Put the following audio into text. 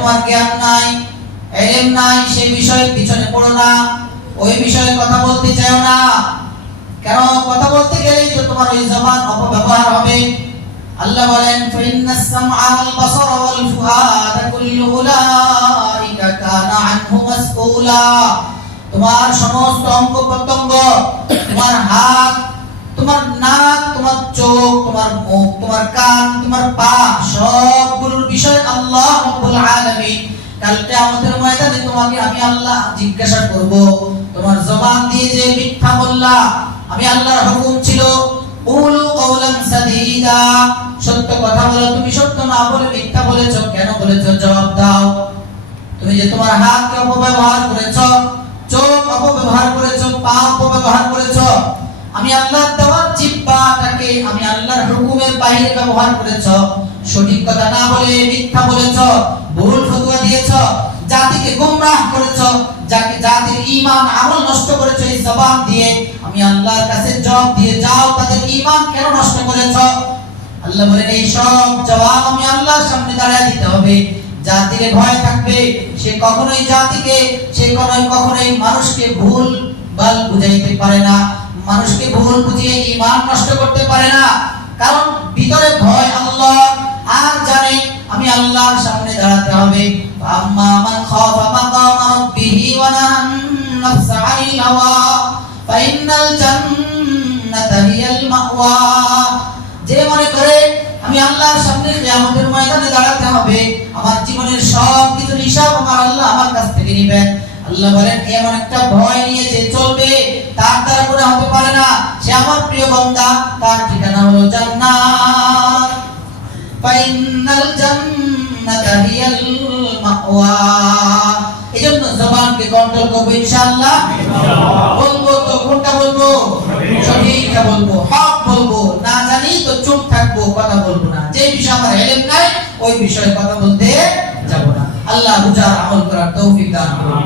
তোমার জ্ঞান নাই, ইলম নাই, সেই বিষয়ের পিছনে পড়ো না, ওই বিষয়ে কথা বলতে চাও না। কেন? কথা বলতে গেলেই তো তোমার ওই জবান অপব্যবহার হবে। আল্লাহ বলেন ফাইন্নাস সামআ ওয়াল বাসারা ওয়াল ফুআদা কুল্লু উলাইকা কানা আনহু মাসউলা। তোমার সমস্ত অঙ্গ প্রত্যঙ্গ, তোমার হাত, তোমার নাক, তোমার চোখ, তোমার মুখ, তোমার কান, তোমার পা, সবগুলোর বিষয় আল্লাহ রাব্বুল আলামিন কাল কিয়ামতের ময়দানে তোমাকে আমি আল্লাহ জিজ্ঞাসা করব। তোমার জবান দিয়ে যে মিথ্যা বললা, আমি আল্লাহর হুকুম ছিল কুলু কওলান সাদীদা, সত্য কথা বলো, তুমি সত্য না বলে মিথ্যা বলেছো, কেন বলেছো জবাব দাও। তুমি যে তোমার হাতকে অপব্যবহার করেছো, চোখ অপব্যবহার করেছো, পা অপব্যবহার করেছো, আমি আল্লাহর দেওয়া জিহ্বাটাকে আমি আল্লাহর হুকুমের বাইরে ব্যবহার করেছো, সঠিক কথা না বলে মিথ্যা বলেছো, ভুল ফতোয়া দিয়েছো, জাতিকে গোমরাহ করেছো, জাতির ঈমান আমল নষ্ট করেছো এই জবান দিয়ে, আমি আল্লাহর কাছে জবাব দিয়ে যাও তাদের ঈমান কেন নষ্ট করেছো। আল্লাহ বলেন এই সব জবাব আমি আল্লাহর সামনে দাঁড়ায় দিতে হবে। জাতির ভয় থাকবে, সে কখনোই জাতিকে, সে কখনোই মানুষকে ভুল ভাল বুঝাইতে পারে না, মানুষকে ভুল বুঝিয়ে ঈমান নষ্ট করতে পারে না, কারণ ভিতরে ভয় আল্লাহ, আর জানে আমি আল্লাহর সামনে দাঁড়াতে হবে। আম্মা মান খাফা মাকাম রাব্বিহি ওয়া নাহান নাফসা আনিল হাওয়া ফাইনাল জান্নাতা হিয়াল মাওয়া। যে মনে করে আমি আল্লাহর সামনে কিয়ামতের ময়দানে দাঁড়াতে হবে, আমার জীবনের সব কিছু হিসাব আমার আল্লাহ আমার কাছ থেকে নেবেন, আল্লাহ বলেন এমন একটা ভয় নিয়ে যে চলবে তার দ্বারা গুনাহ হতে পারে না, সে আমার প্রিয় বান্দা, তার ঠিকানা হলো জান্নাত। ফাইনাল জান্নাতা হিয়াল মাওয়া। এজন্য জবানকে কন্ট্রোল করব ইনশাআল্লাহ। বলবো তো কোনটা বলবো? সঠিকটা বলবো, হক বলবো, না জানি তো চুপ থাকবো, কথা বলবো না। যে বিষয় আমার ইলম নাই ওই বিষয়ে কথা বলতে যাব না। আল্লাহ বুঝার আমল করার তৌফিক দান করুন।